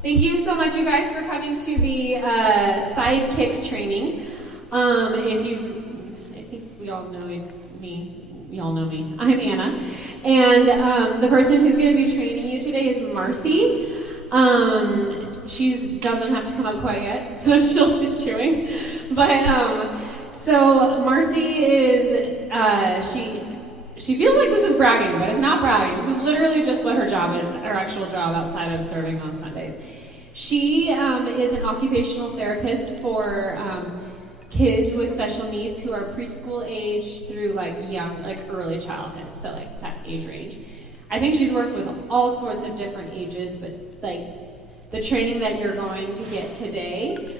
Thank you so much, you guys, for coming to the Sidekick Training. I think we all know me. You all know me. I'm Anna, and the person who's going to be training you today is Marcy. She doesn't have to come up quite yet. She's chewing, but so Marcy is She feels like this is bragging, but it's not bragging. This is literally just what her job is, her actual job outside of serving on Sundays. She is an occupational therapist for kids with special needs who are preschool age through early childhood, so like that age range. I think she's worked with all sorts of different ages, but like the training that you're going to get today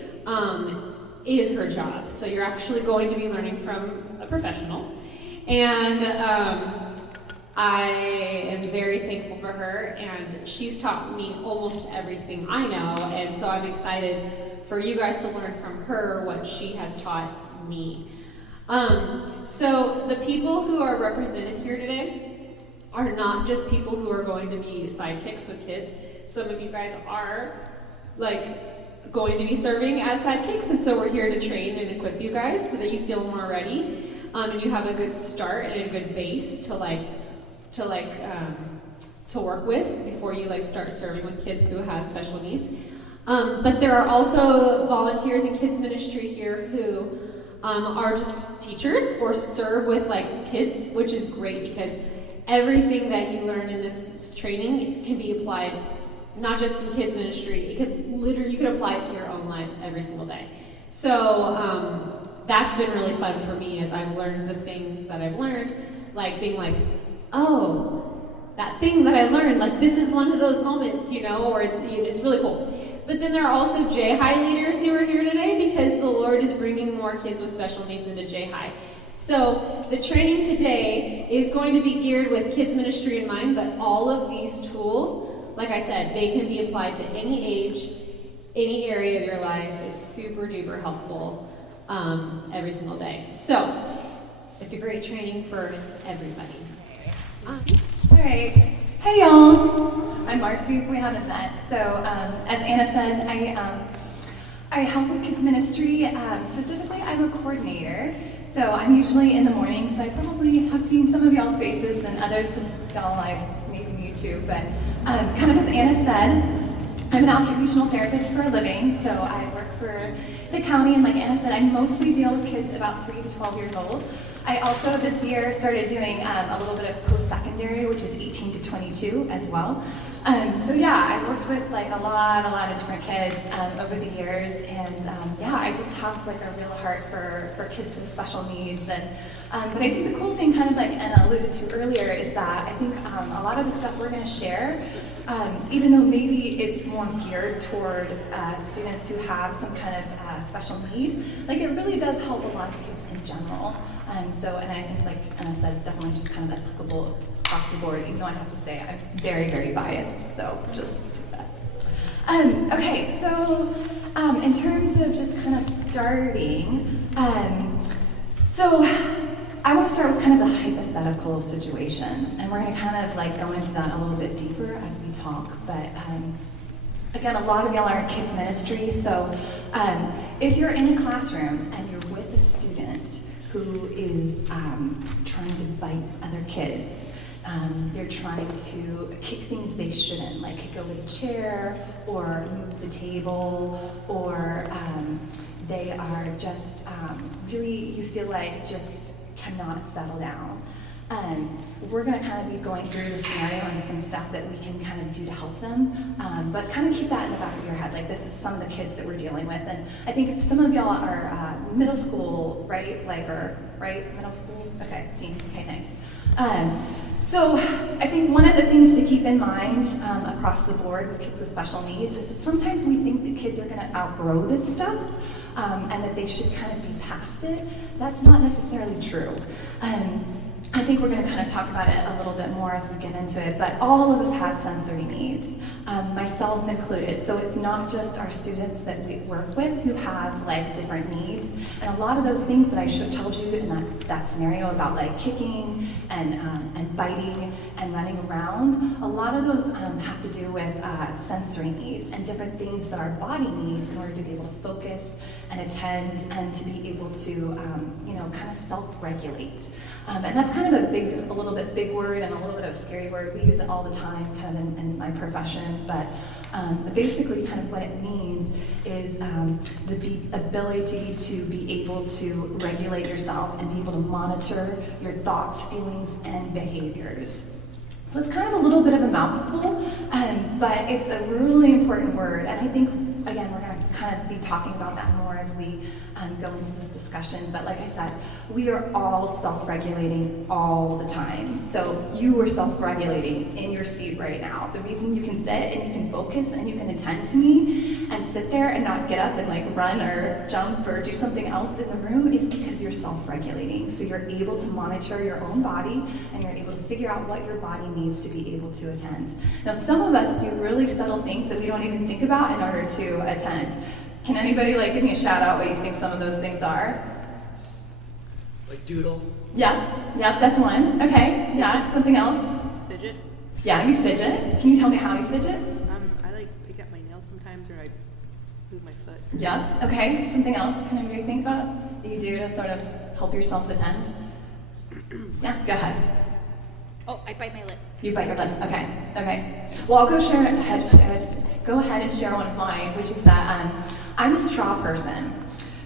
is her job. So you're actually going to be learning from a professional. And I am very thankful for her, and she's taught me almost everything I know, and so I'm excited for you guys to learn from her what she has taught me. So the people who are represented here today are not just people who are going to be sidekicks with kids. Some of you guys are going to be serving as sidekicks, and so we're here to train and equip you guys so that you feel more ready. And you have a good start and a good base to work with before you start serving with kids who have special needs. But there are also volunteers in kids ministry here who are just teachers or serve with kids, which is great because everything that you learn in this training can be applied not just in kids ministry. You could apply it to your own life every single day. So that's been really fun for me as I've learned the things that I've learned, oh, that thing that I learned, this is one of those moments, or it's really cool. But then there are also J-High leaders who are here today because the Lord is bringing more kids with special needs into J-High. So the training today is going to be geared with kids ministry in mind, but all of these tools, like I said, they can be applied to any age, any area of your life. It's super duper helpful. Every single day. So, it's a great training for everybody. All right. Hey y'all. I'm Marcy. We haven't met. So, as Anna said, I help with kids ministry. Specifically, I'm a coordinator. So I'm usually in the morning. So I probably have seen some of y'all's faces and others y'all maybe me too. But kind of as Anna said, I'm an occupational therapist for a living. So I work for the county, and like Anna said, I mostly deal with kids about 3 to 12 years old. I also this year started doing a little bit of post-secondary, which is 18 to 22 as well. So yeah, I've worked with a lot of different kids over the years, and I just have a real heart for kids with special needs. And but I think the cool thing, kind of like Anna alluded to earlier, is that I think a lot of the stuff we're going to share, even though maybe it's more geared toward students who have some kind of special need, it really does help a lot of kids in general. And I think, like Anna said, it's definitely just kind of applicable across the board, even though I have to say I'm very, very biased, so just do that. Okay, so in terms of just kind of starting, so I want to start with kind of a hypothetical situation, and we're going to kind of go into that a little bit deeper as we talk, but again, a lot of y'all are in kids ministry, so if you're in a classroom and you're with a student who is trying to bite other kids, they're trying to kick things they shouldn't, like kick over the chair or move the table, or they are just really, you feel just cannot settle down. We're going to kind of be going through the scenario and some stuff that we can kind of do to help them, but kind of keep that in the back of your head. This is some of the kids that we're dealing with, and I think if some of y'all are middle school, right? Middle school? Okay, teen. Okay, nice. So I think one of the things to keep in mind across the board with kids with special needs is that sometimes we think that kids are going to outgrow this stuff, and that they should kind of be past it. That's not necessarily true. I think we're going to kind of talk about it a little bit more as we get into it, but all of us have sensory needs, myself included. So it's not just our students that we work with who have like different needs. And a lot of those things that I told you in that scenario about like kicking and biting and running around, a lot of those have to do with sensory needs and different things that our body needs in order to be able to focus and attend and to be able to, kind of self-regulate. And that's kind of a little bit big word and a little bit of a scary word. We use it all the time kind of in my profession, but basically kind of what it means is the ability to be able to regulate yourself and be able to monitor your thoughts, feelings, and behaviors. So it's kind of a little bit of a mouthful, but it's a really important word, and I think, again, we're going to kind of be talking about that more as we go into this discussion. But like I said, we are all self-regulating all the time. So you are self-regulating in your seat right now. The reason you can sit and you can focus and you can attend to me and sit there and not get up and like run or jump or do something else in the room is because you're self-regulating. So you're able to monitor your own body and you're able to figure out what your body needs to be able to attend. Now, some of us do really subtle things that we don't even think about in order to attend. Can anybody give me a shout out what you think some of those things are? Like doodle? Yeah, that's one. Okay, yeah, something else? Fidget. Yeah, you fidget. Can you tell me how you fidget? I pick up my nails sometimes, or I move my foot. Yeah, okay. Something else? Can anybody think about that you do to sort of help yourself attend? Yeah, go ahead. Oh, I bite my lip. You bite your lip. Okay. Well, I'll go ahead and share one of mine, which is that I'm a straw person.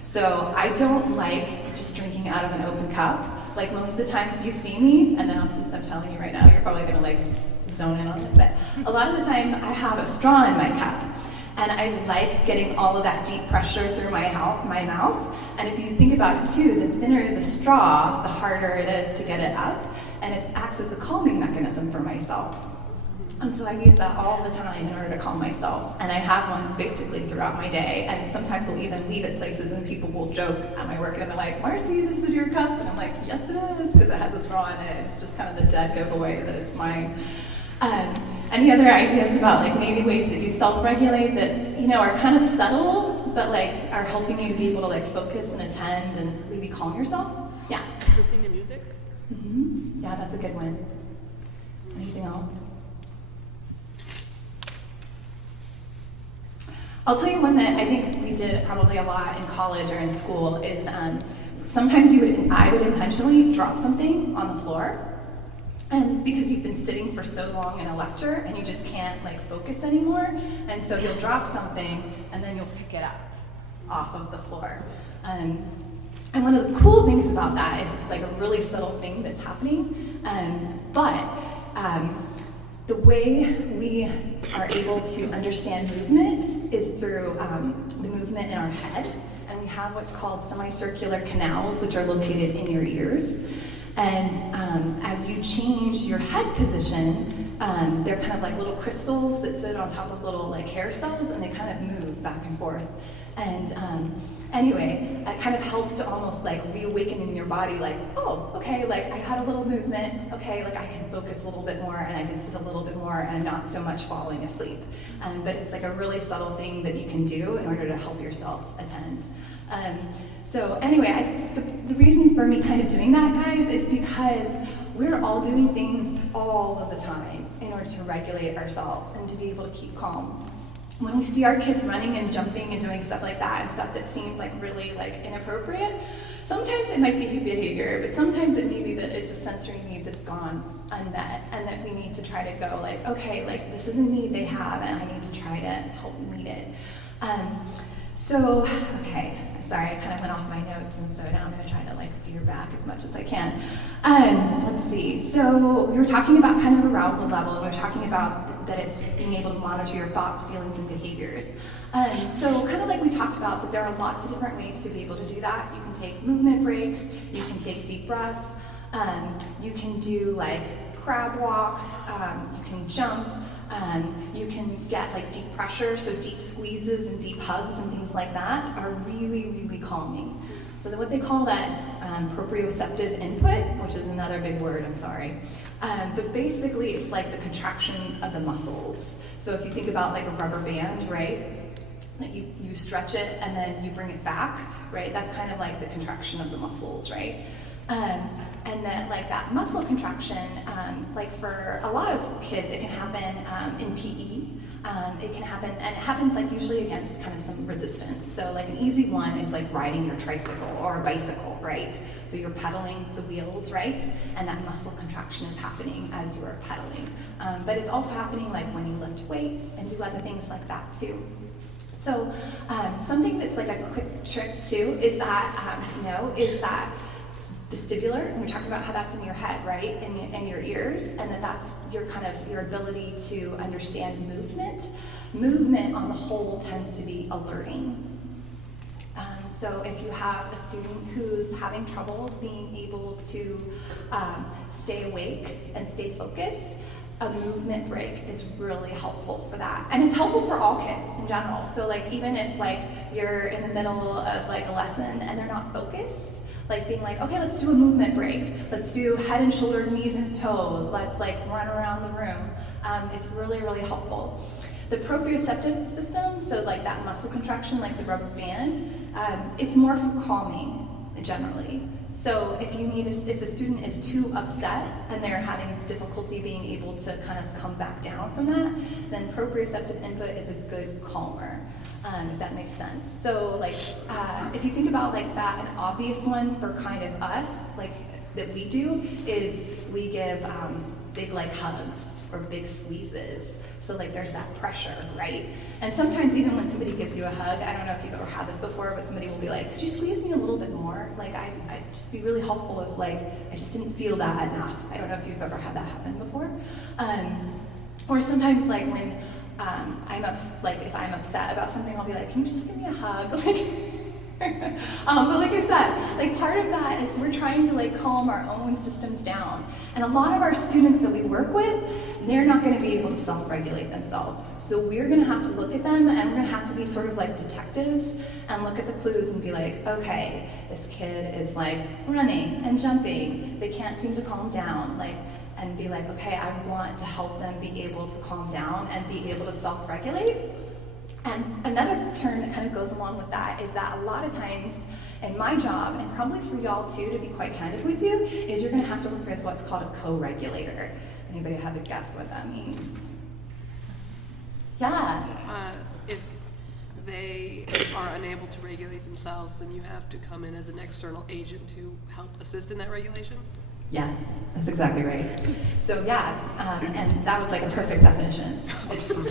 So I don't like just drinking out of an open cup. Like most of the time, if you see me, and then since I'm telling you right now, you're probably gonna zone in on it. But a lot of the time, I have a straw in my cup. And I like getting all of that deep pressure through my mouth. And if you think about it too, the thinner the straw, the harder it is to get it up. And it acts as a calming mechanism for myself. And so I use that all the time in order to calm myself. And I have one basically throughout my day. And sometimes we'll even leave it places and people will joke at my work and they're like, Marcy, this is your cup? And I'm like, yes it is, because it has a straw in it. It's just kind of the dead giveaway that it's mine. Any other ideas about maybe ways that you self-regulate that are kind of subtle, but are helping you to be able to focus and attend and maybe calm yourself? Yeah. Listening to music. Mm-hmm. Yeah, that's a good one. Anything else? I'll tell you one that I think we did probably a lot in college or in school is sometimes I would intentionally drop something on the floor. And because you've been sitting for so long in a lecture and you just can't focus anymore, and so you'll drop something and then you'll pick it up off of the floor. And one of the cool things about that is it's a really subtle thing that's happening, but the way we are able to understand movement is through the movement in our head, and we have what's called semicircular canals, which are located in your ears. And as you change your head position, they're kind of like little crystals that sit on top of little hair cells, and they kind of move back and forth. And anyway, it kind of helps to almost reawaken in your body, oh, okay, I had a little movement, okay, I can focus a little bit more, and I can sit a little bit more, and I'm not so much falling asleep. But it's a really subtle thing that you can do in order to help yourself attend. So anyway, the reason for me kind of doing that, guys, is because we're all doing things all of the time in order to regulate ourselves and to be able to keep calm. When we see our kids running and jumping and doing stuff like that and stuff that seems really inappropriate, sometimes it might be behavior, but sometimes it may be that it's a sensory need that's gone unmet and that we need to try to go okay, this is a need they have and I need to try to help meet it. Okay, sorry, I kind of went off my notes, and so now I'm going to try to veer back as much as I can. Let's see, so we were talking about kind of arousal level, and we were talking about that it's being able to monitor your thoughts, feelings, and behaviors. So kind of we talked about that there are lots of different ways to be able to do that. You can take movement breaks, you can take deep breaths, you can do crab walks, you can jump, You can get like deep pressure, so deep squeezes and deep hugs and things like that are really, really calming. So what they call that is proprioceptive input, which is another big word, I'm sorry. But basically it's like the contraction of the muscles. So if you think about like a rubber band, right? That you stretch it and then you bring it back, right? That's kind of like the contraction of the muscles, right? And then like that muscle contraction, like for a lot of kids, it can happen in PE. It can happen, and it happens like usually against kind of some resistance. So like an easy one is like riding your tricycle or a bicycle, right? So you're pedaling the wheels, right? And that muscle contraction is happening as you are pedaling. But it's also happening like when you lift weights and do other things like that too. So something that's like a quick trick too is that to know is that vestibular, and we're talking about how that's in your head, right, in your ears, and that's your kind of your ability to understand movement. Movement on the whole tends to be alerting. So if you have a student who's having trouble being able to stay awake and stay focused, a movement break is really helpful for that. And it's helpful for all kids in general. So like even if like you're in the middle of like a lesson and they're not focused, like being like, okay, let's do a movement break. Let's do head and shoulder, knees and toes. Let's like run around the room is really, really helpful. The proprioceptive system, so like that muscle contraction, like the rubber band, it's more for calming generally. So if the student is too upset and they're having difficulty being able to kind of come back down from that, then proprioceptive input is a good calmer. If that makes sense. So like, if you think about like that, an obvious one for kind of us, like that we do, is we give big like hugs or big squeezes. So like there's that pressure, right? And sometimes even when somebody gives you a hug, I don't know if you've ever had this before, but somebody will be like, could you squeeze me a little bit more? Like I'd just be really helpful if like, I just didn't feel that enough. I don't know if you've ever had that happen before. Or sometimes like when if I'm upset about something, I'll be like, can you just give me a hug? But like I said, like part of that is we're trying to like calm our own systems down. And a lot of our students that we work with, they're not going to be able to self-regulate themselves. So we're going to have to look at them and we're going to have to be sort of like detectives and look at the clues and be like, okay, this kid is like running and jumping. They can't seem to calm down. And be like, okay, I want to help them be able to calm down and be able to self-regulate. And another term that kind of goes along with that is that a lot of times in my job, and probably for y'all too, to be quite candid with you, is you're gonna have to work as what's called a co-regulator. Anybody have a guess what that means? Yeah. If they are unable to regulate themselves, then you have to come in as an external agent to help assist in that regulation? Yes, that's exactly right. So yeah, and that was like a perfect definition.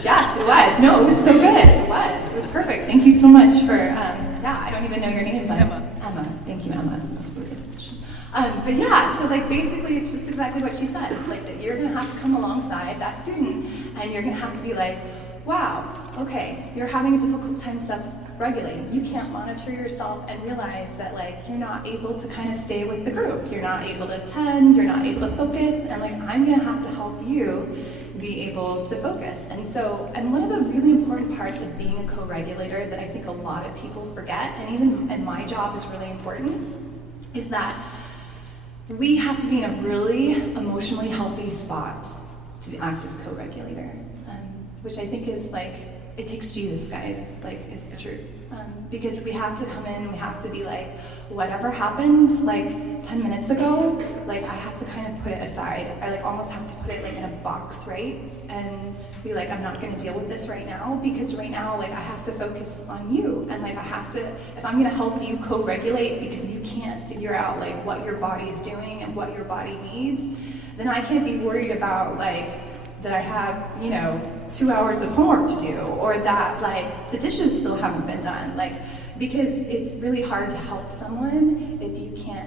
Yes, it was. No, it was so good. It was perfect. Thank you so much for, I don't even know your name, but Emma. Thank you, Emma. That's a really good definition. But yeah, so like basically it's just exactly what she said. It's like that you're gonna have to come alongside that student and you're gonna have to be like, wow, okay, you're having a difficult time self-regulating. You can't monitor yourself and realize that like you're not able to kind of stay with the group. You're not able to attend, you're not able to focus, and like I'm gonna have to help you be able to focus. And one of the really important parts of being a co-regulator that I think a lot of people forget, and even in my job is really important, is that we have to be in a really emotionally healthy spot to act as co-regulator. Which I think is like, it takes Jesus, guys, like, it's the truth. Because we have to come in, we have to be like, whatever happened like 10 minutes ago, like I have to kind of put it aside. I like almost have to put it like in a box, right? And be like, I'm not gonna deal with this right now, because right now, like I have to focus on you. And like I have to, if I'm gonna help you co-regulate because you can't figure out like what your body is doing and what your body needs, then I can't be worried about like, that I have, 2 hours of homework to do, or that like the dishes still haven't been done, like, because it's really hard to help someone if you can't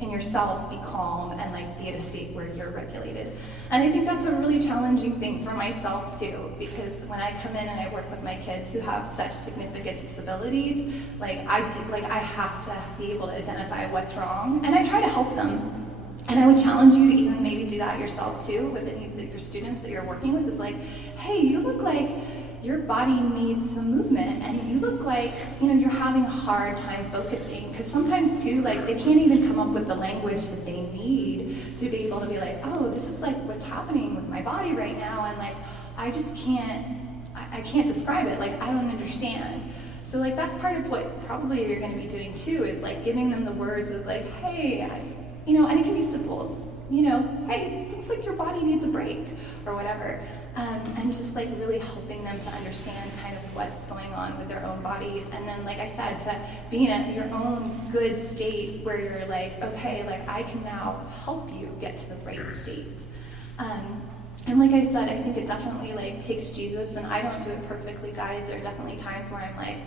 in yourself be calm and like be at a state where you're regulated. And I think that's a really challenging thing for myself too, because when I come in and I work with my kids who have such significant disabilities, like I have to be able to identify what's wrong, and I try to help them. And I would challenge you to even maybe do that yourself too with any of your students that you're working with. Is like, hey, you look like your body needs some movement, and you look like, you're having a hard time focusing. Because sometimes too, like, they can't even come up with the language that they need to be able to be like, oh, this is like what's happening with my body right now, and like, I just can't, I can't describe it, like, I don't understand. So like, that's part of what probably you're gonna be doing too, is like giving them the words of like, hey, and it can be simple, hey, it looks like your body needs a break, or whatever. And just like really helping them to understand kind of what's going on with their own bodies. And then, like I said, to be in your own good state where you're like, okay, like I can now help you get to the right state. And like I said, I think it definitely like takes Jesus, and I don't do it perfectly, guys. There are definitely times where I'm like,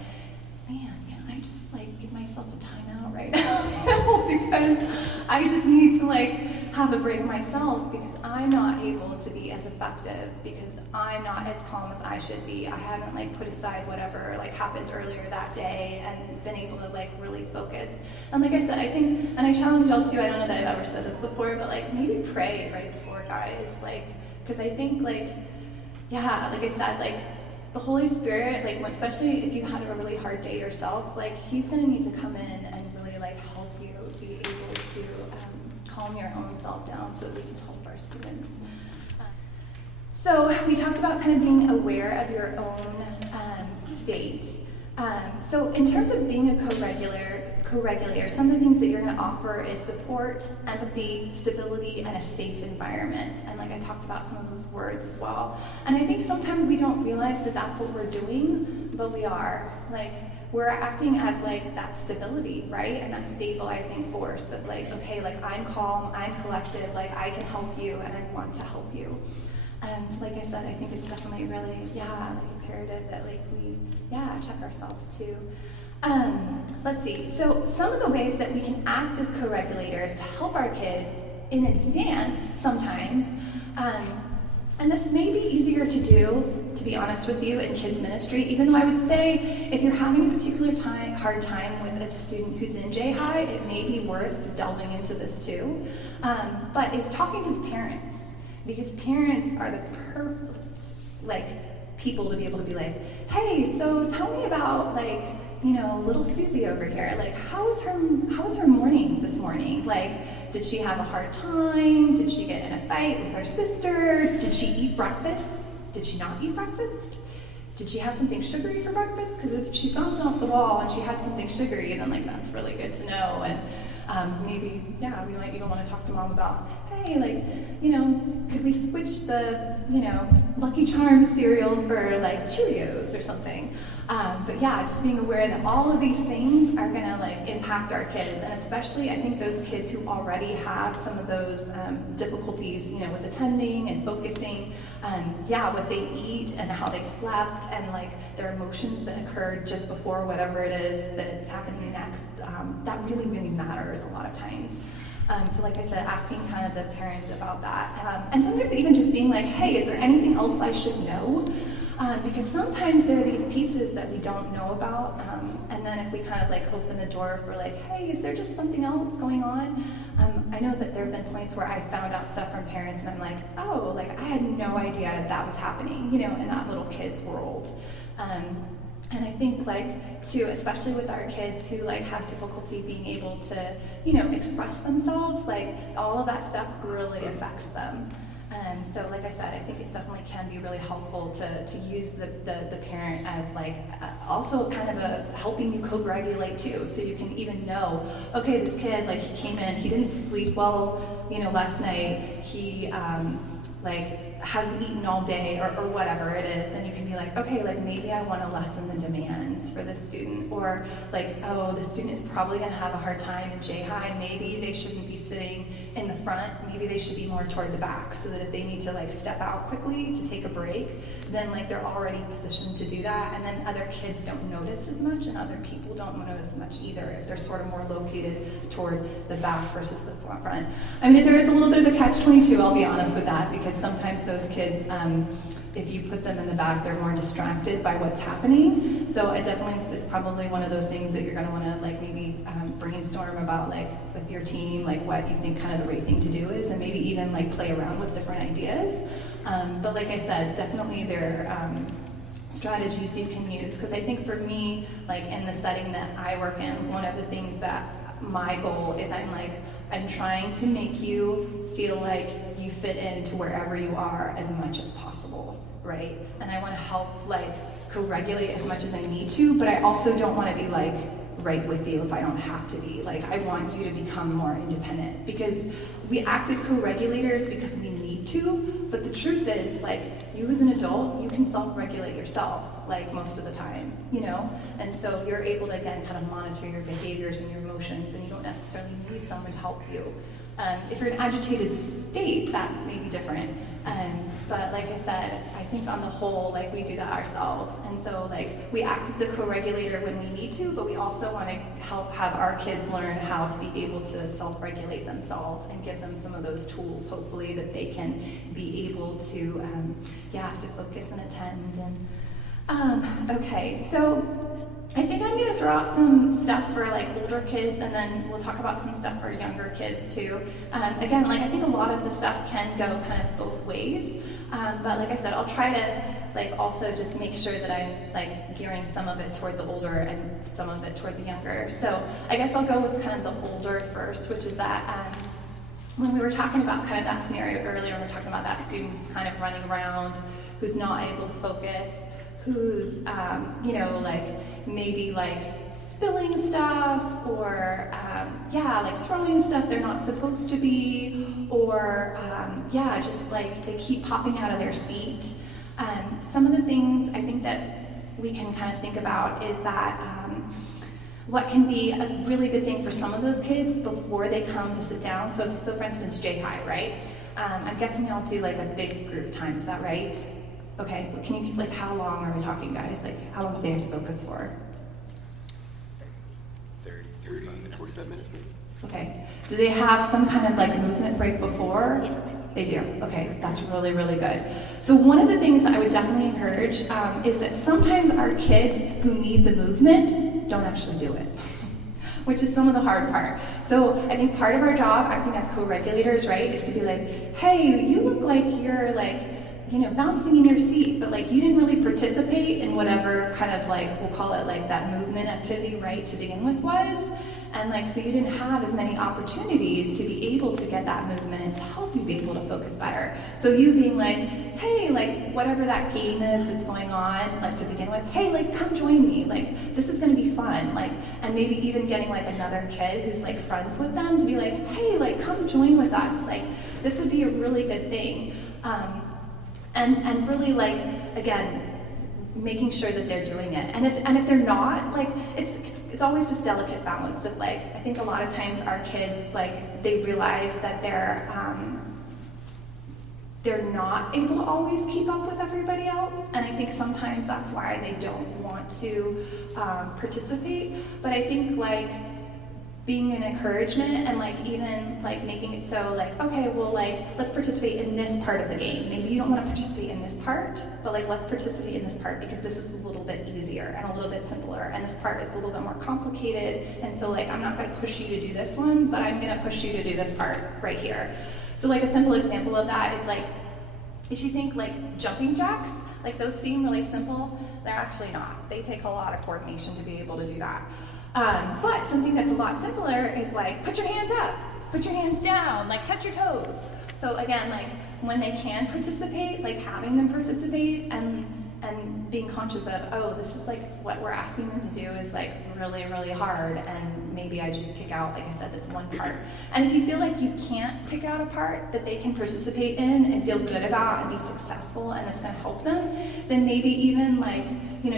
man, can I just like give myself a timeout right now? Because I just need to like have a break myself, because I'm not able to be as effective, because I'm not as calm as I should be. I haven't like put aside whatever like happened earlier that day and been able to like really focus. And like I said, I think, and I challenge y'all too, I don't know that I've ever said this before, but like maybe pray right before, guys, like, because I think like, yeah, like I said, like the Holy Spirit, like especially if you had a really hard day yourself, like he's gonna need to come in and really like help you be able to calm your own self down so that we can help our students. So we talked about kind of being aware of your own state. So in terms of being a co-regulator, some of the things that you're going to offer is support, empathy, stability, and a safe environment. And like I talked about some of those words as well. And I think sometimes we don't realize that that's what we're doing, but we are. Like, we're acting as like that stability, right? And that stabilizing force of like, okay, like I'm calm, I'm collected, like I can help you and I want to help you. So like I said, I think it's definitely really, like imperative that like we, check ourselves too. Let's see, so some of the ways that we can act as co-regulators to help our kids in advance sometimes, and this may be easier to do, to be honest with you, in kids ministry, even though I would say if you're having a particular hard time with a student who's in J-High, it may be worth delving into this too, but is talking to the parents, because parents are the perfect, like, people to be able to be like, hey, so tell me about, like, little Susie over here. Like, how was her morning this morning? Like, did she have a hard time? Did she get in a fight with her sister? Did she eat breakfast? Did she not eat breakfast? Did she have something sugary for breakfast? Because if she's bouncing off the wall and she had something sugary, then like that's really good to know. And maybe, we might even want to talk to mom about, hey, like, could we switch the, Lucky Charms cereal for like Cheerios or something? But just being aware that all of these things are gonna like impact our kids, and especially I think those kids who already have some of those difficulties, with attending and focusing, what they eat and how they slept and like their emotions that occurred just before whatever it is that's happening next, that really, really matters a lot of times. So like I said, asking kind of the parents about that. And sometimes even just being like, hey, is there anything else I should know? Because sometimes there are these pieces that we don't know about, and then if we kind of like open the door for like, hey, is there just something else going on? I know that there have been points where I found out stuff from parents and I'm like, oh, like I had no idea that was happening, in that little kid's world. And I think like too, especially with our kids who like have difficulty being able to, express themselves, like all of that stuff really affects them. So like I said, I think it definitely can be really helpful to use the parent as like also kind of a helping you co-regulate too, so you can even know, okay, this kid, like he came in, he didn't sleep well, last night, he like hasn't eaten all day or whatever it is, then you can be like, okay, like maybe I want to lessen the demands for this student, or like, oh, this student is probably going to have a hard time in J-High, maybe they shouldn't be sitting in the front, maybe they should be more toward the back, so that if they need to like step out quickly to take a break, then like they're already positioned to do that, and then other kids don't notice as much, and other people don't notice as much either if they're sort of more located toward the back versus the front. I mean, there is a little bit of a catch-22, I'll be honest with that, because sometimes those those kids, if you put them in the back, they're more distracted by what's happening. So it's probably one of those things that you're going to want to like maybe brainstorm about like with your team, like what you think kind of the right thing to do is, and maybe even like play around with different ideas. But like I said, definitely there are strategies you can use, because I think for me, like in the setting that I work in, one of the things that my goal is I'm trying to make you feel like you fit into wherever you are as much as possible, right? And I want to help like co-regulate as much as I need to, but I also don't want to be like right with you if I don't have to be. Like I want you to become more independent, because we act as co-regulators because we need to, but the truth is like you as an adult, you can self-regulate yourself like most of the time, you know? And so you're able to again kind of monitor your behaviors and your emotions, and you don't necessarily need someone to help you. If you're in an agitated state, that may be different. But like I said, I think on the whole, like we do that ourselves. And so like we act as a co-regulator when we need to, but we also want to help have our kids learn how to be able to self-regulate themselves and give them some of those tools, hopefully, that they can be able to, to focus and attend. And okay, so I think I'm going to throw out some stuff for like older kids, and then we'll talk about some stuff for younger kids too. Again, like I think a lot of the stuff can go kind of both ways, but like I said, I'll try to like also just make sure that I'm like gearing some of it toward the older and some of it toward the younger. So I guess I'll go with kind of the older first, which is that when we were talking about kind of that scenario earlier, we were talking about that student who's kind of running around, who's not able to focus, who's, like maybe like spilling stuff, or like throwing stuff they're not supposed to be, or just like they keep popping out of their seat. Some of the things I think that we can kind of think about is that what can be a really good thing for some of those kids before they come to sit down. So for instance, J-High, right? I'm guessing y'all do like a big group time, is that right? Okay, can you, like, how long are we talking, guys? Like, how long do they have to focus for? 30, 45 minutes maybe. Okay. Do they have some kind of, like, movement break before? Yeah. They do. Okay, that's really, really good. So one of the things that I would definitely encourage is that sometimes our kids who need the movement don't actually do it, which is some of the hard part. So I think part of our job, acting as co-regulators, right, is to be like, hey, you look like you're, like, bouncing in your seat, but like you didn't really participate in whatever kind of like, we'll call it like that movement activity, right, to begin with was. And like, so you didn't have as many opportunities to be able to get that movement to help you be able to focus better. So you being like, hey, like whatever that game is that's going on, like to begin with, hey, like come join me, like this is gonna be fun. Like, and maybe even getting like another kid who's like friends with them to be like, hey, like come join with us. Like this would be a really good thing. And really, like, again, making sure that they're doing it. And if they're not, like, it's always this delicate balance of, like, I think a lot of times our kids, like, they realize that they're not able to always keep up with everybody else. And I think sometimes that's why they don't want to participate. But I think, like, being an encouragement and like even like making it so like, okay, well like let's participate in this part of the game. Maybe you don't want to participate in this part, but like let's participate in this part because this is a little bit easier and a little bit simpler, and this part is a little bit more complicated, and so like I'm not going to push you to do this one, but I'm going to push you to do this part right here. So like a simple example of that is like, if you think like jumping jacks, like those seem really simple, they're actually not. They take a lot of coordination to be able to do that. But something that's a lot simpler is like, put your hands up, put your hands down, like touch your toes. So again, like when they can participate, like having them participate and being conscious of, oh, this is like what we're asking them to do is like really, really hard, and maybe I just pick out, like I said, this one part. And if you feel like you can't pick out a part that they can participate in and feel good about and be successful and it's gonna help them, then maybe even like,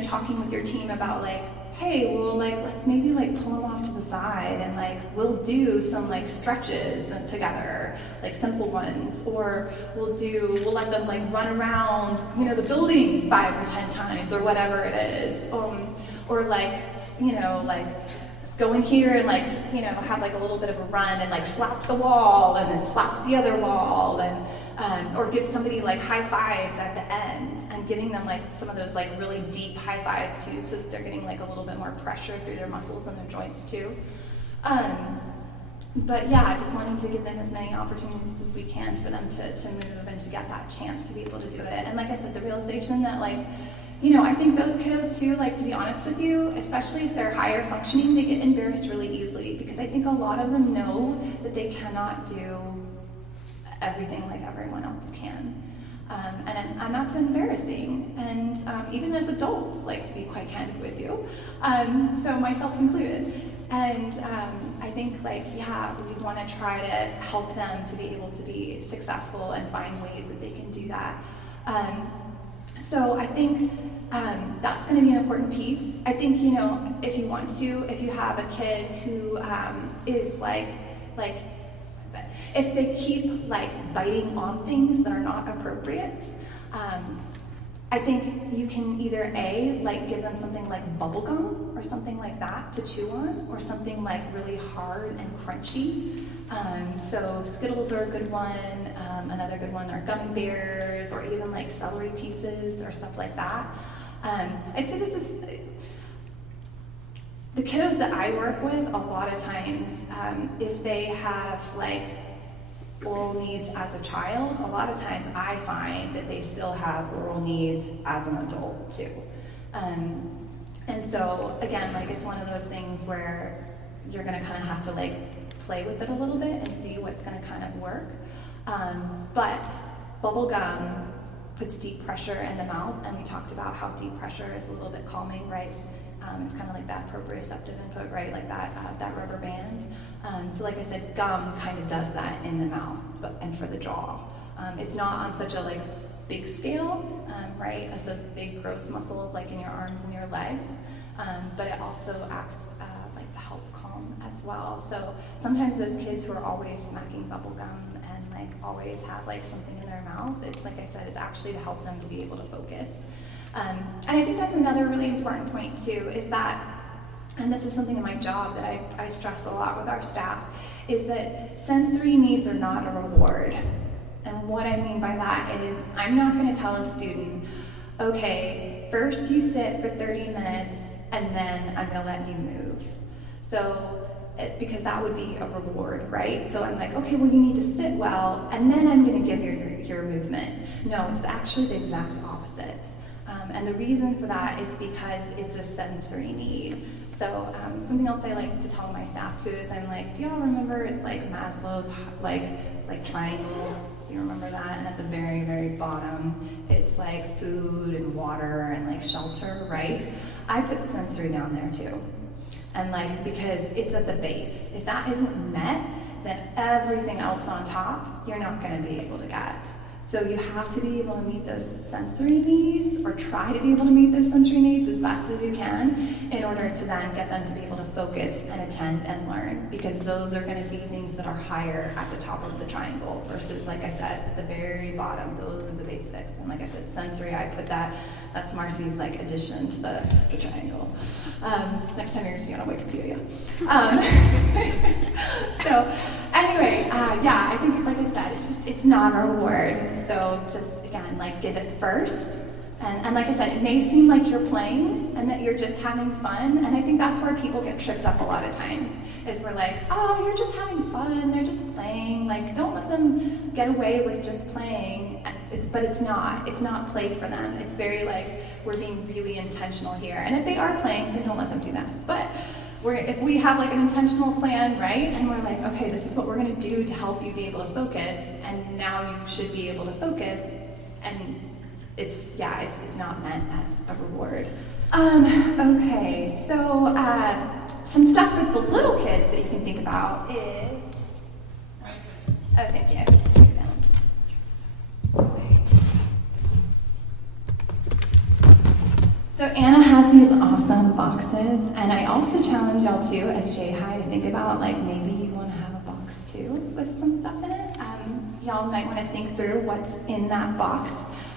talking with your team about like, hey, well, like, let's maybe like pull them off to the side and like we'll do some like stretches together, like simple ones, or we'll let them like run around, the building 5 or 10 times or whatever it is, or like, go in here and like, you know, have like a little bit of a run and like slap the wall and then slap the other wall, and or give somebody like high fives at the end, and giving them like some of those like really deep high fives too, so that they're getting like a little bit more pressure through their muscles and their joints too. But yeah, just wanting to give them as many opportunities as we can for them to move and to get that chance to be able to do it. And like I said, the realization that like, you know, I think those kiddos too, like to be honest with you, especially if they're higher functioning, they get embarrassed really easily, because I think a lot of them know that they cannot do everything like everyone else can. And that's embarrassing. And even as adults, like to be quite candid with you, so myself included. And I think like, yeah, we want to try to help them to be able to be successful and find ways that they can do that. So I think that's going to be an important piece. I think, you know, if you want to, if you have a kid who is like, if they keep like biting on things that are not appropriate, I think you can either A, like give them something like bubble gum or something like that to chew on, or something like really hard and crunchy. So Skittles are a good one. Another good one are gummy bears, or even like celery pieces or stuff like that. I'd say this is, the kiddos that I work with, a lot of times, if they have like oral needs as a child, a lot of times I find that they still have oral needs as an adult too. And so again, like it's one of those things where you're gonna kind of have to like play with it a little bit and see what's gonna kind of work. But bubble gum puts deep pressure in the mouth, and we talked about how deep pressure is a little bit calming, right? It's kind of like that proprioceptive input, right? Like that rubber band. So like I said, gum kind of does that in the mouth, and for the jaw. It's not on such a like big scale, right, as those big gross muscles like in your arms and your legs, but it also acts like to help calm as well. So sometimes those kids who are always smacking bubble gum and like always have like something in their mouth, it's like I said, it's actually to help them to be able to focus. And I think that's another really important point too, is that, and this is something in my job that I stress a lot with our staff, is that sensory needs are not a reward. And what I mean by that is, I'm not going to tell a student, okay, first you sit for 30 minutes and then I'm going to let you move. So, because that would be a reward, right? So I'm like, okay, well you need to sit well, and then I'm going to give your movement. No, it's actually the exact opposite. And the reason for that is because it's a sensory need. So something else I like to tell my staff too is, I'm like, do y'all remember it's like Maslow's like triangle? Do you remember that? And at the very, very bottom, it's like food and water and like shelter, right? I put sensory down there too. And like, because it's at the base. If that isn't met, then everything else on top, you're not gonna be able to get. So you have to be able to meet those sensory needs, or try to be able to meet those sensory needs as best as you can, in order to then get them to be able to focus and attend and learn, because those are going to be things that are higher at the top of the triangle versus, like I said, at the very bottom. Those are the basics. And like I said, sensory, I put that's Marcy's like addition to the triangle. Next time you're going to see it on Wikipedia. So anyway, yeah, I think, like I said, it's not a reward. So just, again, like give it first. And like I said, it may seem like you're playing and that you're just having fun. And I think that's where people get tripped up a lot of times, is we're like, oh, you're just having fun. They're just playing. Like, don't let them get away with just playing. But it's not play for them. It's very like, we're being really intentional here. And if they are playing, then don't let them do that. But if we have like an intentional plan, right, and we're like, okay, this is what we're going to do to help you be able to focus, and now you should be able to focus, and it's not meant as a reward. Okay, so some stuff with the little kids that you can think about is, oh, thank you. Thanks, Anna. So Anna has these awesome boxes, and I also challenge y'all too, as J-High, to think about like maybe you want to have a box too with some stuff in it. Y'all might want to think through what's in that box.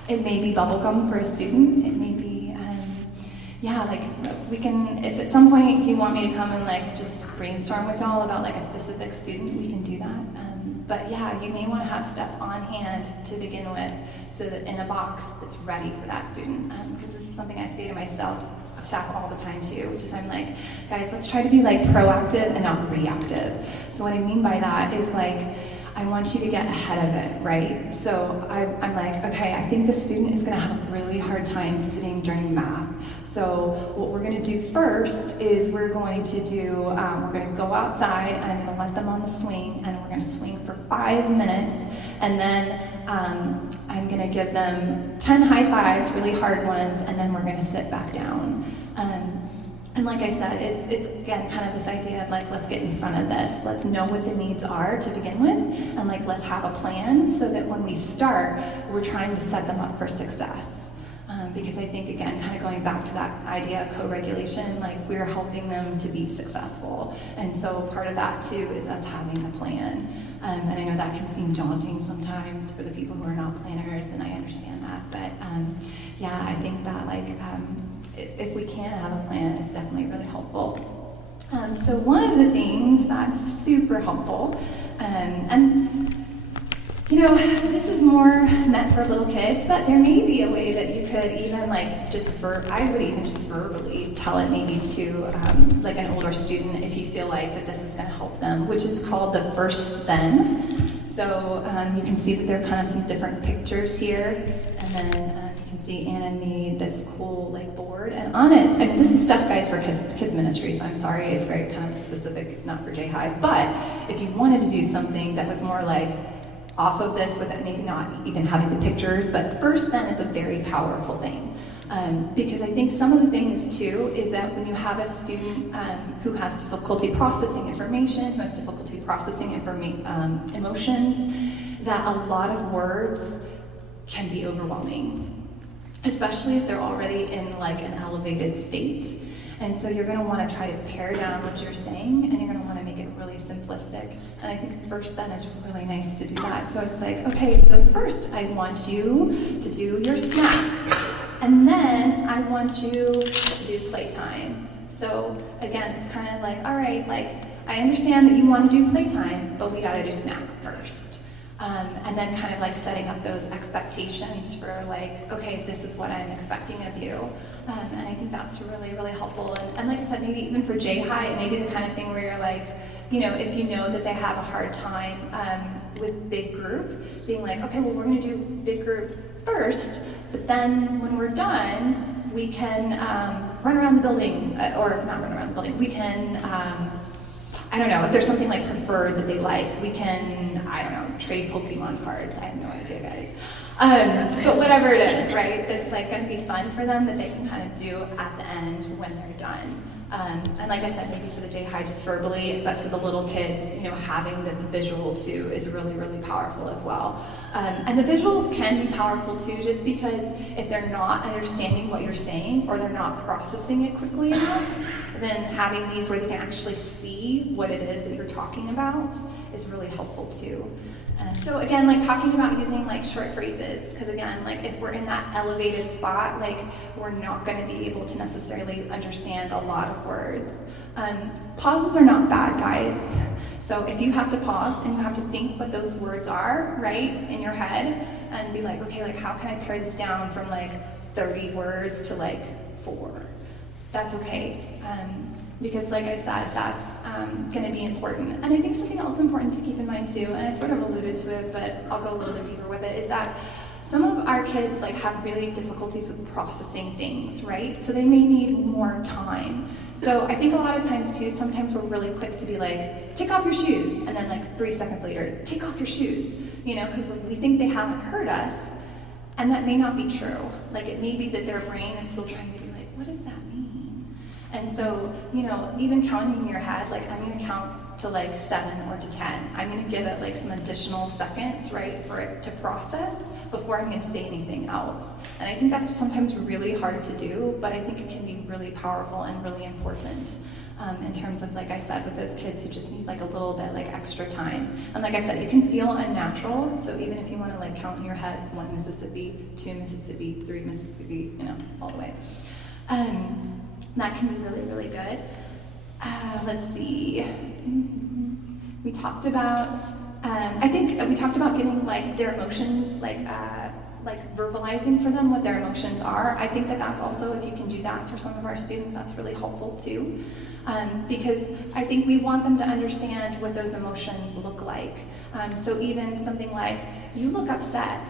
It may be bubblegum for a student. It may be yeah, like we can, if at some point you want me to come and like just brainstorm with y'all about like a specific student, we can do that. But yeah, you may want to have stuff on hand to begin with, so that in a box that's ready for that student. Because this is something I say to my staff all the time too, which is I'm like, guys, let's try to be like proactive and not reactive. So what I mean by that is like, I want you to get ahead of it, right? So I'm like, okay, I think the student is going to have a really hard time sitting during math. So what we're going to do first is we're going to go outside, and I'm going to let them on the swing, and we're going to swing for 5 minutes, and then I'm going to give them 10 high fives, really hard ones, and then we're going to sit back down. And like I said, it's again kind of this idea of like, let's get in front of this. Let's know what the needs are to begin with, and like let's have a plan so that when we start, we're trying to set them up for success. Because I think, again, kind of going back to that idea of co-regulation, like we're helping them to be successful. And so part of that too is us having a plan. And I know that can seem daunting sometimes for the people who are not planners, and I understand that. But yeah, I think that like if we can have a plan, it's definitely really helpful. So one of the things that's super helpful, and you know, this is more meant for little kids, but there may be a way that you could even like I would even just verbally tell it maybe to like an older student if you feel like that this is going to help them, which is called the first then. So you can see that there are kind of some different pictures here, and then you can see Anna made this cool like board, and on it, I mean, this is stuff, guys, for kids ministry, so I'm sorry, it's very kind of specific, it's not for J-High, but if you wanted to do something that was more like off of this, with it maybe not even having the pictures, but first then is a very powerful thing. Because I think some of the things too is that when you have a student who has difficulty processing information, who has difficulty processing emotions, that a lot of words can be overwhelming, especially if they're already in like an elevated state. And so you're going to want to try to pare down what you're saying, and you're going to want to make it really simplistic. And I think first then is really nice to do that. So it's like, okay, so first I want you to do your snack, and then I want you to do playtime. So again, it's kind of like, all right, like I understand that you want to do playtime, but we got to do snack first. And then kind of like setting up those expectations for like, okay, this is what I'm expecting of you. And I think that's really, really helpful. And like I said, maybe even for J-High, it may be the kind of thing where you're like, you know, if you know that they have a hard time with big group, being like, okay, well, we're going to do big group first, but then when we're done, we can run around the building, or not run around the building, we can, I don't know, if there's something like preferred that they like, we can, I don't know, trade Pokemon cards. I have no idea, guys. But whatever it is, right, that's like going to be fun for them that they can kind of do at the end when they're done. And like I said, maybe for the J-High just verbally, but for the little kids, you know, having this visual too is really, really powerful as well. And the visuals can be powerful too, just because if they're not understanding what you're saying, or they're not processing it quickly enough, then having these where they can actually see what it is that you're talking about is really helpful too. So again, like talking about using like short phrases, because again, like if we're in that elevated spot, like we're not going to be able to necessarily understand a lot of words. Pauses are not bad, guys. So if you have to pause and you have to think what those words are, right, in your head, and be like, okay, like how can I pare this down from like 30 words to like 4? That's okay. Because like I said, that's going to be important. And I think something else important to keep in mind too, and I sort of alluded to it, but I'll go a little bit deeper with it, is that some of our kids like have really difficulties with processing things, right? So they may need more time. So I think a lot of times too, sometimes we're really quick to be like, take off your shoes, and then like 3 seconds later, take off your shoes, you know, because we think they haven't heard us, and that may not be true. Like it may be that their brain is still trying to be like, what does that mean? And so, you know, even counting in your head, like I'm going to count to like 7 or to 10. I'm going to give it like some additional seconds, right, for it to process before I'm going to say anything else. And I think that's sometimes really hard to do, but I think it can be really powerful and really important in terms of, like I said, with those kids who just need like a little bit like extra time. And like I said, it can feel unnatural. So even if you want to like count in your head 1 Mississippi, 2 Mississippi, 3 Mississippi, you know, all the way. That can be really, really good. Let's see. We talked about, I think we talked about getting like their emotions, like verbalizing for them what their emotions are. I think that that's also, if you can do that for some of our students, that's really helpful too. Because I think we want them to understand what those emotions look like. So even something like, you look upset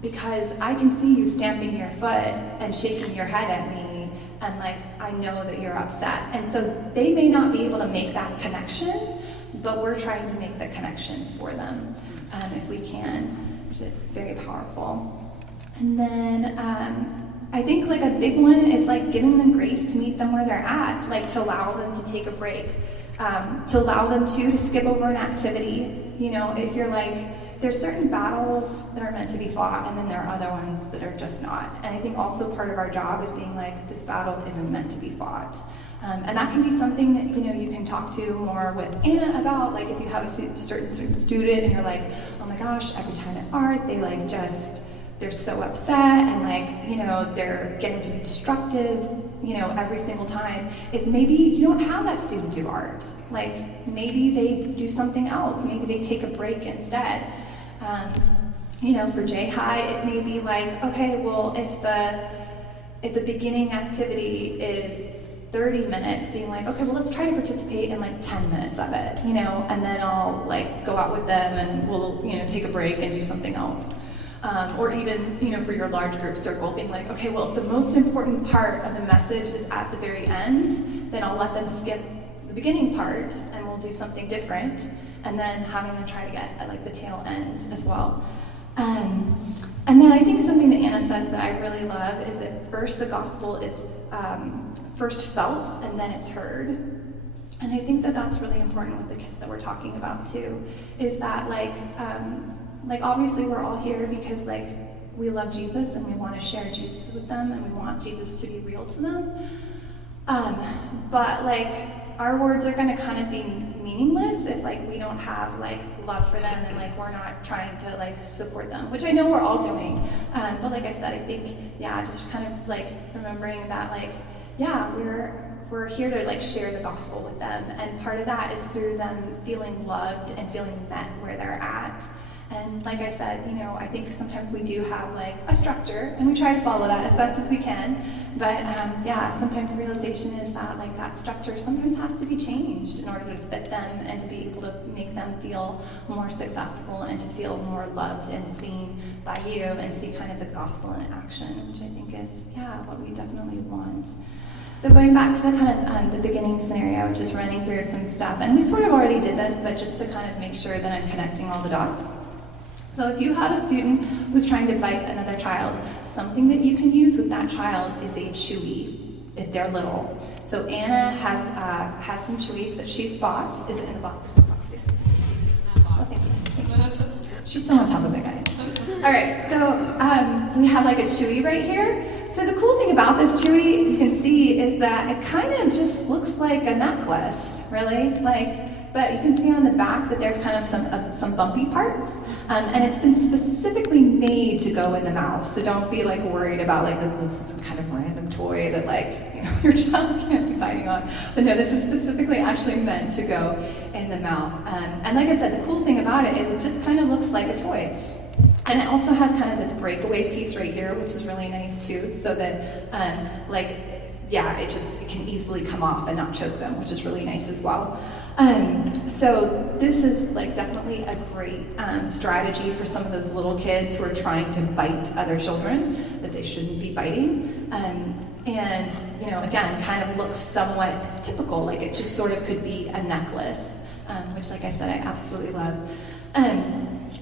because I can see you stamping your foot and shaking your head at me, and like, I know that you're upset. And so they may not be able to make that connection, but we're trying to make the connection for them if we can, which is very powerful. And then I think like a big one is like giving them grace to meet them where they're at, like to allow them to take a break, to allow them to skip over an activity. You know, if you're like, there's certain battles that are meant to be fought, and then there are other ones that are just not. And I think also part of our job is being like, this battle isn't meant to be fought. And that can be something that, you know, you can talk to more with Anna about, like if you have a certain student and you're like, oh my gosh, every time at art, they like just, they're so upset and like, you know, they're getting to be destructive, you know, every single time, is maybe you don't have that student do art. Like maybe they do something else. Maybe they take a break instead. You know, for J-High, it may be like, okay, well, if the beginning activity is 30 minutes, being like, okay, well, let's try to participate in like 10 minutes of it, you know, and then I'll like go out with them and we'll, you know, take a break and do something else. Or even, you know, for your large group circle, being like, okay, well, if the most important part of the message is at the very end, then I'll let them skip the beginning part and we'll do something different, and then having them try to get at like the tail end as well. And then I think something that Anna says that I really love is that first the gospel is first felt and then it's heard. And I think that that's really important with the kids that we're talking about too, is that like obviously we're all here because like we love Jesus and we want to share Jesus with them and we want Jesus to be real to them. But like our words are going to kind of be meaningless if like we don't have like love for them and like we're not trying to like support them, which I know we're all doing. But like I said, I think, yeah, just kind of like remembering that like, yeah, we're here to like share the gospel with them, and part of that is through them feeling loved and feeling met where they're at. And like I said, you know, I think sometimes we do have like a structure and we try to follow that as best as we can. But yeah, sometimes the realization is that like that structure sometimes has to be changed in order to fit them and to be able to make them feel more successful and to feel more loved and seen by you and see kind of the gospel in action, which I think is, yeah, what we definitely want. So going back to the kind of the beginning scenario, just running through some stuff, and we sort of already did this, but just to kind of make sure that I'm connecting all the dots. So if you have a student who's trying to bite another child, something that you can use with that child is a chewy, if they're little. So Anna has some chewies that she's bought. Is it in the box? Oh, thank you. She's so on top of it, guys. All right, so we have like a chewy right here. So the cool thing about this chewy, you can see, is that it kind of just looks like a necklace, really. But you can see on the back that there's kind of some bumpy parts, and it's been specifically made to go in the mouth. So don't be like worried about like that this is some kind of random toy that like, you know, your child can't be biting on. But no, this is specifically actually meant to go in the mouth. And like I said, the cool thing about it is it just kind of looks like a toy. And it also has kind of this breakaway piece right here, which is really nice too, so that yeah, it can easily come off and not choke them, which is really nice as well. So this is like definitely a great strategy for some of those little kids who are trying to bite other children that they shouldn't be biting. And, you know, again, kind of looks somewhat typical, like it just sort of could be a necklace, which, like I said, I absolutely love.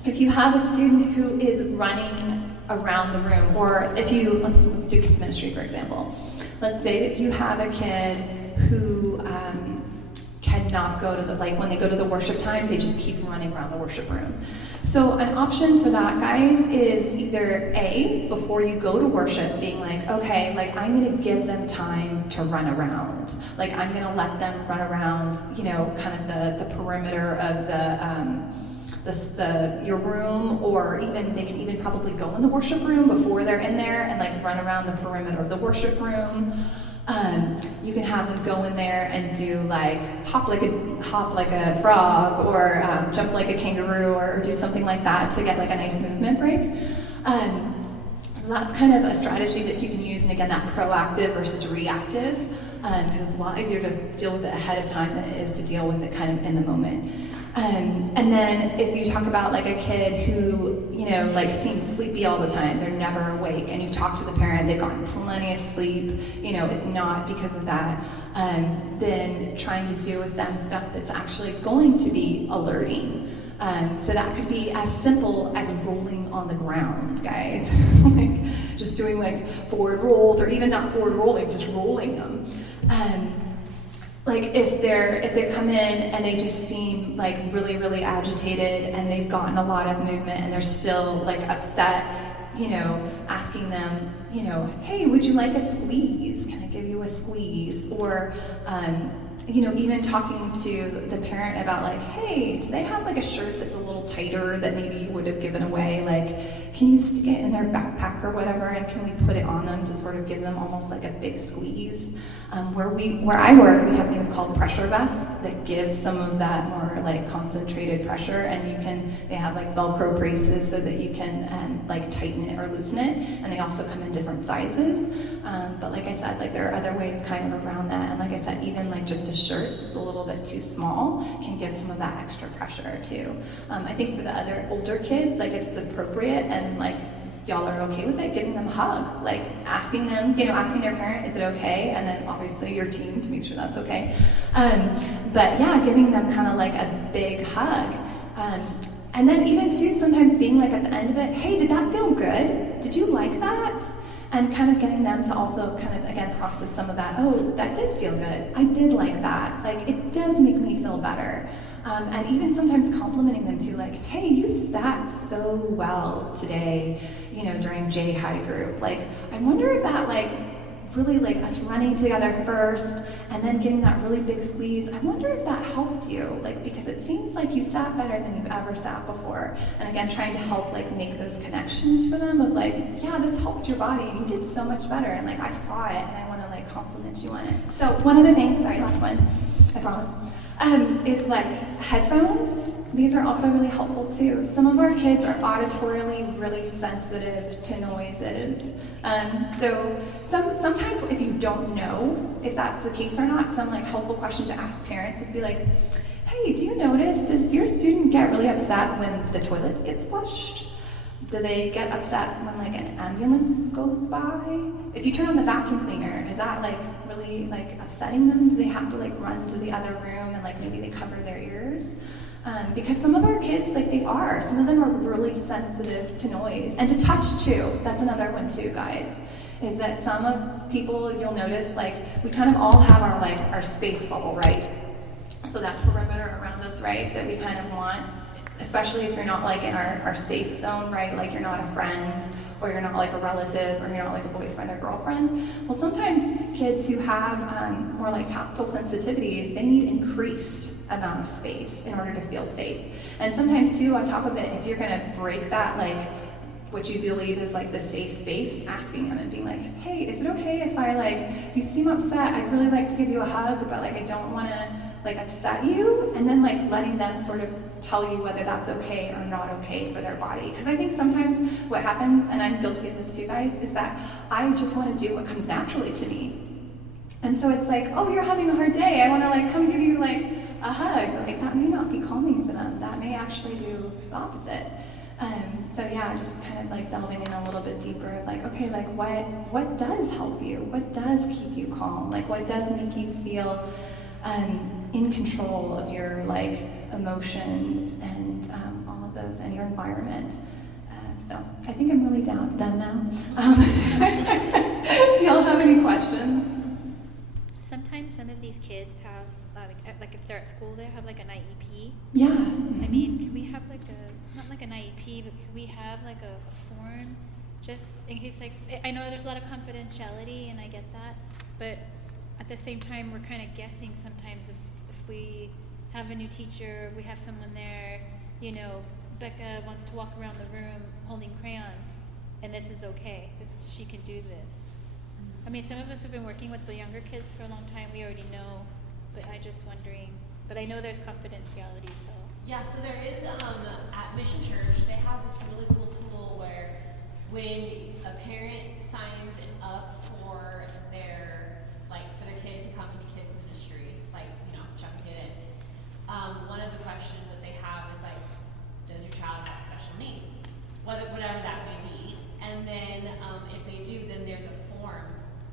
If you have a student who is running around the room, or if you, let's do kids ministry, for example. Let's say that you have a kid who cannot go to when they go to the worship time, they just keep running around the worship room. So an option for that, guys, is either A, before you go to worship, being like, okay, like I'm gonna give them time to run around. Like I'm gonna let them run around, you know, kind of the perimeter of your room, or even they can even probably go in the worship room before they're in there and like run around the perimeter of the worship room. You can have them go in there and do like hop like a frog, or jump like a kangaroo, or do something like that to get like a nice movement break. So that's kind of a strategy that you can use, and again, that proactive versus reactive, because it's a lot easier to deal with it ahead of time than it is to deal with it kind of in the moment. And then if you talk about like a kid who, you know, like seems sleepy all the time, they're never awake, and you've talked to the parent, they've gotten plenty of sleep, you know, it's not because of that, then trying to do with them stuff that's actually going to be alerting. So that could be as simple as rolling on the ground, guys. Like just doing like forward rolls, or even not forward rolling, just rolling them. Like if they come in and they just seem like really, really agitated, and they've gotten a lot of movement and they're still like upset, you know, asking them, you know, hey, would you like a squeeze? Can I give you a squeeze? Or, you know, even talking to the parent about like, hey, do they have like a shirt that's a little tighter that maybe you would have given away? Like, can you stick it in their backpack or whatever, and can we put it on them to sort of give them almost like a big squeeze? Where I work, we have things called pressure vests that give some of that more like concentrated pressure, and they have like Velcro braces so that you can like tighten it or loosen it, and they also come in different sizes. But like I said, like there are other ways kind of around that, and like I said, even like just a shirt that's a little bit too small can give some of that extra pressure too. I think for the other older kids, like if it's appropriate and like y'all are okay with it, giving them a hug, like asking them, you know, asking their parent, is it okay? And then obviously your team to make sure that's okay. But yeah, giving them kind of like a big hug. And then even too, sometimes being like at the end of it, hey, did that feel good? Did you like that? And kind of getting them to also kind of, again, process some of that. Oh, that did feel good. I did like that. Like, it does make me feel better. And even sometimes complimenting them too, like, hey, you sat so well today, you know, during J-High group. Like, I wonder if that, like, really, like, us running together first and then getting that really big squeeze, I wonder if that helped you, like, because it seems like you sat better than you've ever sat before. And again, trying to help, like, make those connections for them of, like, yeah, this helped your body and you did so much better, and, like, I saw it and I want to, like, compliment you on it. So one of the things, sorry, last one, I promise, is like headphones. These are also really helpful too. Some of our kids are auditorily really sensitive to noises. So sometimes if you don't know if that's the case or not, some like helpful question to ask parents is be like, hey, do you notice, does your student get really upset when the toilet gets flushed? Do they get upset when like an ambulance goes by? If you turn on the vacuum cleaner, is that like really like upsetting them? Do they have to like run to the other room and like maybe they cover their ears? Because some of our kids, like some of them are really sensitive to noise and to touch too. That's another one too, guys. Is that some of people, you'll notice, like we kind of all have our space bubble, right? So that perimeter around us, right, that we kind of want. Especially if you're not like in our safe zone, right? Like you're not a friend, or you're not like a relative, or you're not like a boyfriend or girlfriend. Well, sometimes kids who have more like tactile sensitivities, they need increased amount of space in order to feel safe. And sometimes too, on top of it, if you're gonna break that, like what you believe is like the safe space, asking them and being like, hey, is it okay if I like, you seem upset, I'd really like to give you a hug, but like I don't wanna like upset you, and then like letting them sort of tell you whether that's okay or not okay for their body. Because I think sometimes what happens, and I'm guilty of this too, guys, is that I just want to do what comes naturally to me. And so it's like, oh, you're having a hard day, I want to like come give you like a hug. But like that may not be calming for them. That may actually do the opposite. So yeah, just kind of like delving in a little bit deeper of like, okay, like what does help you? What does keep you calm? Like what does make you feel in control of your like emotions and all of those, and your environment. So I think I'm really done now. Do y'all have any questions? Sometimes some of these kids have, like if they're at school, they have like an IEP. Yeah. I mean, can we have like not like an IEP, but can we have like a form just in case, like, I know there's a lot of confidentiality and I get that, but at the same time, we're kind of guessing sometimes if we have a new teacher, we have someone there, you know, Becca wants to walk around the room holding crayons, and this is okay, she can do this. I mean, some of us have been working with the younger kids for a long time, we already know, but I just wondering, but I know there's confidentiality, so. Yeah, so there is, at Mission Church, they have this really cool tool where when a parent signs up for their, for their kid to come to kids ministry, checking it in, one of the questions that they have is does your child have special needs? Whatever that may be. And then, if they do, then there's a form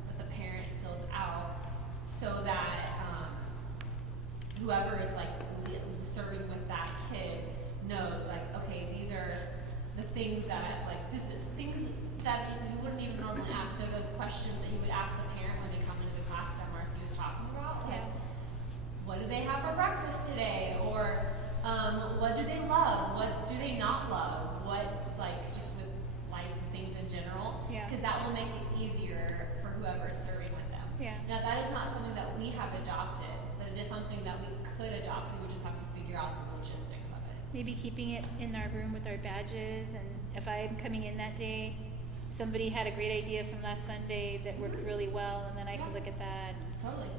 that the parent fills out so that, whoever is serving with that kid knows okay, these are the things that things that you wouldn't even normally ask. They're those questions that you would ask the parent when they come into the class that Marcy was talking about. What do they have for breakfast today? Or what do they love? What do they not love? What just with life and things in general. Yeah. Because that will make it easier for whoever's serving with them. Yeah. Now that is not something that we have adopted, but it is something that we could adopt. We would just have to figure out the logistics of it. Maybe keeping it in our room with our badges, and if I'm coming in that day, somebody had a great idea from last Sunday that worked really well, and then I can look at that. Totally.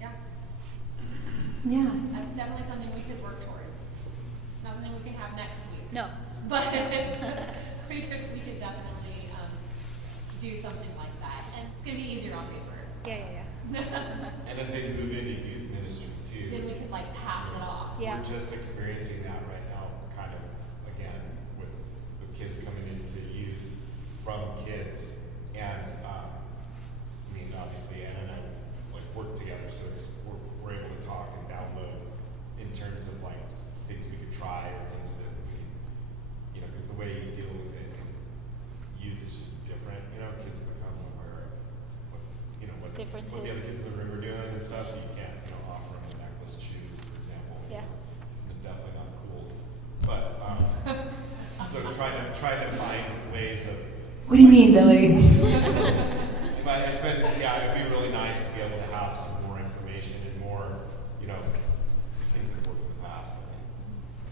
Yeah. Yeah. That's definitely something we could work towards. Not something we can have next week. No. But we could definitely do something like that. And it's going to be easier on paper. Yeah. And as they move into youth ministry too, Then we could pass it off. Yeah. we're just experiencing that right now, kind of again with kids coming into youth from kids, and obviously Anna and I work together, so we're able to talk and download in terms of things we could try or things that we can, because the way you deal with it in youth is just different. Kids become aware of what the Differences. other kids in the room are doing and stuff, so you can't offer them a necklace, shoes, for example. Yeah. They're definitely not cool. But so trying to find ways of. What do you mean, Billy? But it's been it'd be really nice to be able to have some more information and more things that work with the class. I think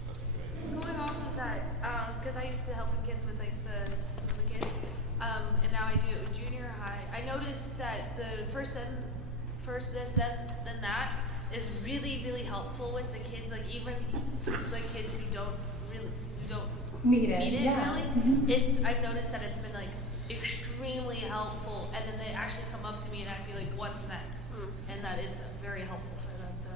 that's a good idea. Going off of that, because I used to help with kids with some of the kids, and now I do it with junior high. I noticed that the first this, then that is really, really helpful with the kids. Even the kids who don't Need it. Yeah. really. Mm-hmm. I've noticed that it's been extremely helpful, and then they actually come up to me and ask me what's next, and that it's very helpful for them to.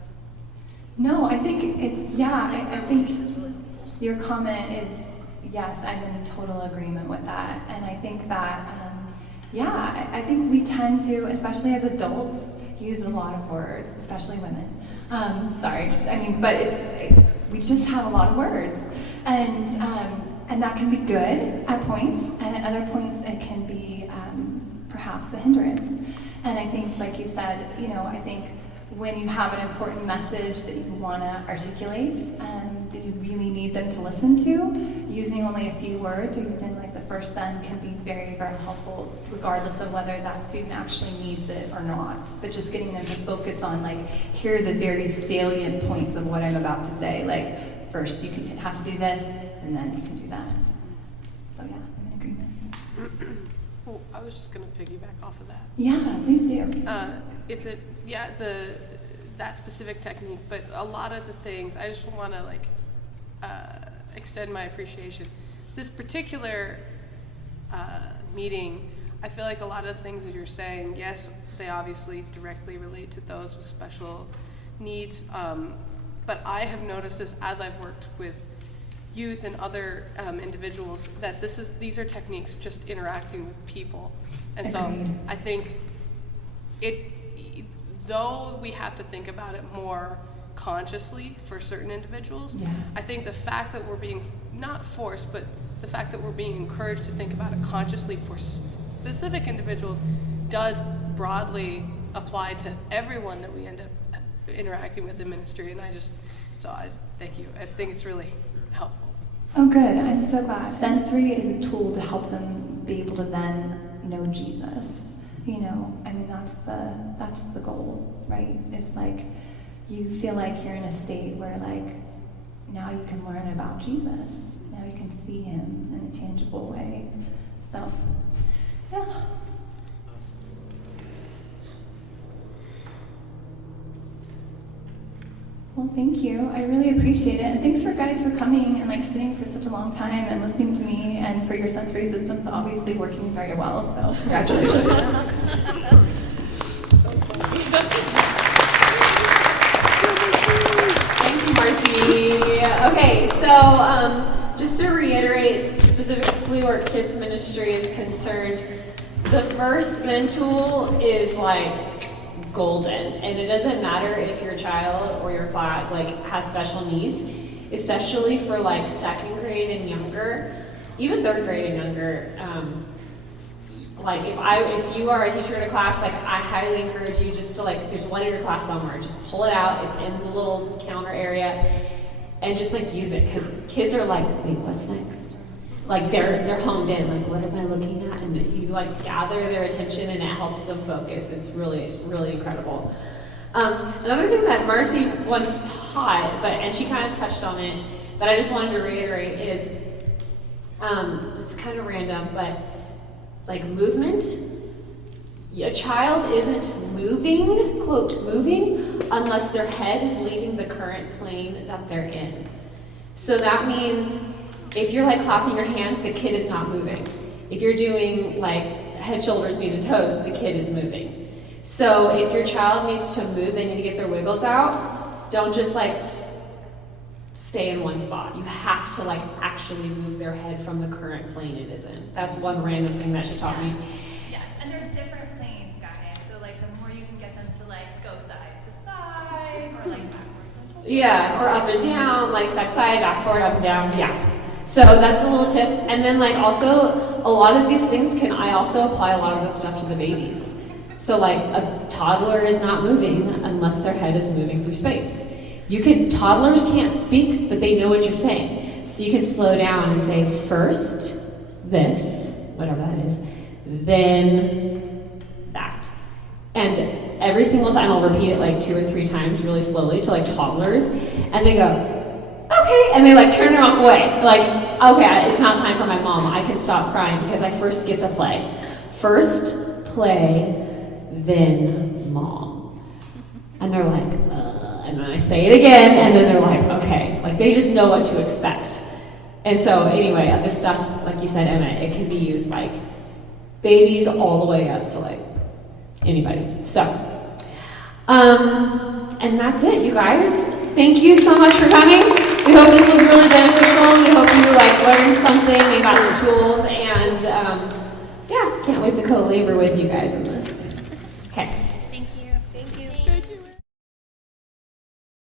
No, I think it's, I think It's really helpful. your comment is, yes, I'm in total agreement with that. And I think that, I think we tend to, especially as adults, use a lot of words, especially women. We just have a lot of words. And that can be good at points, and at other points it can be perhaps a hindrance. And I think, like you said, I think when you have an important message that you want to articulate, that you really need them to listen to, using only a few words or using the first then can be very, very helpful, regardless of whether that student actually needs it or not. But just getting them to focus on here are the very salient points of what I'm about to say. First you can have to do this, and then you can do that. So yeah, I'm in agreement. Well, I was just going to piggyback off of that. Yeah, please do. It's that specific technique, but a lot of the things I just want to extend my appreciation. This particular meeting, I feel like a lot of the things that you're saying, yes, they obviously directly relate to those with special needs, but I have noticed this as I've worked with youth and other individuals, that these are techniques just interacting with people. And so I think though we have to think about it more consciously for certain individuals, I think the fact that we're being not forced, but the fact that we're being encouraged to think about it consciously for specific individuals does broadly apply to everyone that we end up interacting with in ministry. And I thank you. I think it's really helpful. Oh, good. I'm so glad. Sensory is a tool to help them be able to then know Jesus. That's the goal, right? It's you feel like you're in a state where now you can learn about Jesus. Now you can see him in a tangible way. So, yeah. Well, thank you. I really appreciate it. And thanks for guys for coming and like sitting for such a long time and listening to me, and for your sensory systems obviously working very well. So congratulations. Thank you, Marcy. Okay, so just to reiterate specifically where kids ministry is concerned, the first men tool is like golden, and it doesn't matter if your child or your class like has special needs, especially for like second grade and younger, even third grade and younger. Like if you are a teacher in a class, like I highly encourage you just to like, there's one in your class somewhere, just pull it out. It's in the little counter area, and just like use it, because kids are like, wait, what's next? Like they're honed in, like what am I looking at? And you like gather their attention, and it helps them focus. It's really, really incredible. Another thing that Marcy once taught, and she kind of touched on it, but I just wanted to reiterate is, it's kind of random, but like movement. A child isn't moving, quote, moving, unless their head is leaving the current plane that they're in. So that means if you're like clapping your hands, the kid is not moving. If you're doing like head, shoulders, knees, and toes, the kid is moving. So if your child needs to move, they need to get their wiggles out. Don't just like stay in one spot. You have to like actually move their head from the current plane it is in. That's one random thing that she taught me. Yes, and they're different planes, guys. So like the more you can get them to like go side to side, or like backwards and forwards. Yeah, or up and down, like side, back, forward, up and down, yeah. So that's a little tip. And then like also, a lot of these things I also apply a lot of this stuff to the babies. So like a toddler is not moving unless their head is moving through space. Toddlers can't speak, but they know what you're saying. So you can slow down and say, first, this, whatever that is, then that. And every single time I'll repeat it like 2 or 3 times really slowly to like toddlers, and they go, okay, and they like turn and walk away. Like, okay, it's not time for my mom. I can stop crying because I first get to play. First play, then mom. And they're like, and then I say it again, and then they're like, okay. Like they just know what to expect. And so anyway, this stuff, like you said, Emma, it can be used like babies all the way up to like anybody. So, and that's it, you guys. Thank you so much for coming. We hope this was really beneficial. We hope you like learned something and got some tools, and yeah, can't wait to co-labor with you guys in this.